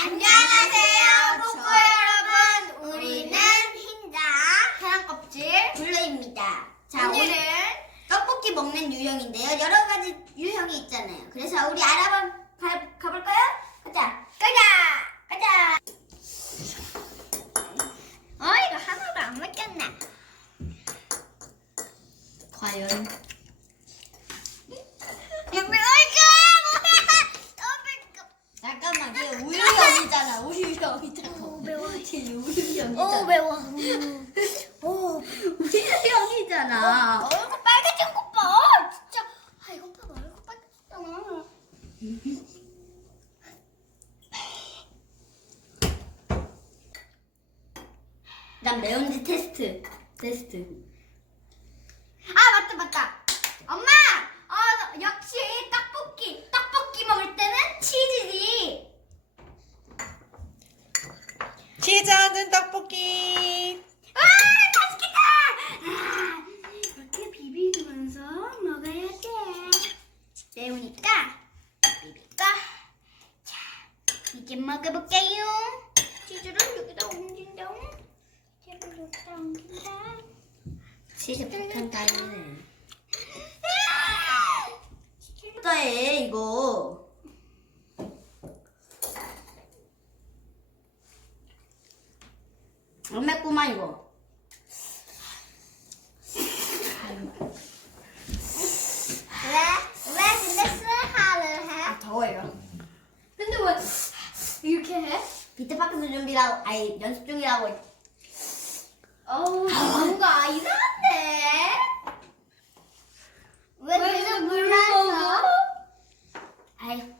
안녕하세요, 토코 저... 여러분. 우리는 흰자, 하란 껍질, 블루입니다. 자, 오늘은... 오늘 떡볶이 먹는 유형인데요. 여러 가지 유형이 있잖아요. 그래서 우리 알아봐, 가, 볼까요 가자! 가자! 가자! 어, 이거 하나도 안맞겠네 과연. 제일 유명이잖아. 어, 매워. 어, 진짜 병이잖아. 얼굴 빨개진 거 봐. 진짜. 아, 이거 빨개졌잖아. 난 매운지 테스트. 테스트. 아, 맞다, 맞다. 엄마! 어, 너, 역시. 만 떡볶이. 와, 맛있겠다. 아, 맛있겠다. 이렇게 비비면서 먹어야 돼. 매우니까 비비까. 자, 이제 먹어볼게요. 치즈를 여기다 옮긴다. 치즈를 여기다 옮긴다. 치즈 폭탄 다리네 어떠해 아, 이거? 이거. 왜? 왜근 스하를 해? 더워요. 근데 왜 이렇게 해? 비트박스 준비라고 아이 연습 중이라고. 어우 아, 뭔가 이상한데. 왜 계속 물만어 많아? 아이.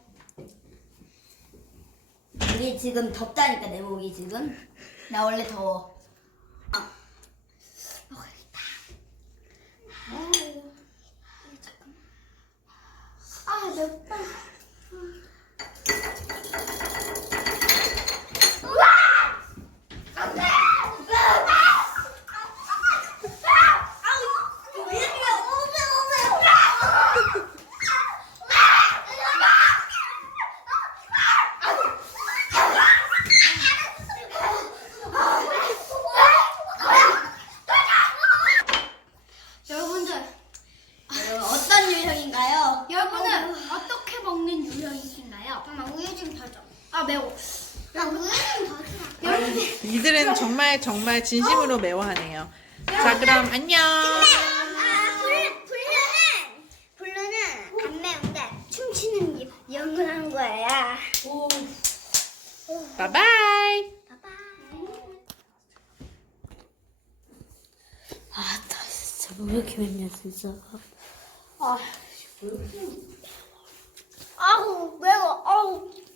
우리 지금 덥다니까 내 목이 지금. 나 원래 더워. 学霸。우유진가요? 잠깐 진 다죠. 아 매워. 야 우유진 다죠. 아, 이들은 매워. 정말 정말 진심으로 어? 매워하네요. 매워. 자 매워. 그럼 안녕. 바이바이. 바이바이. 오. 아, 나 진짜 왜 이렇게 맨날 진짜. 아. 왜 음. 이렇게... Oh, little old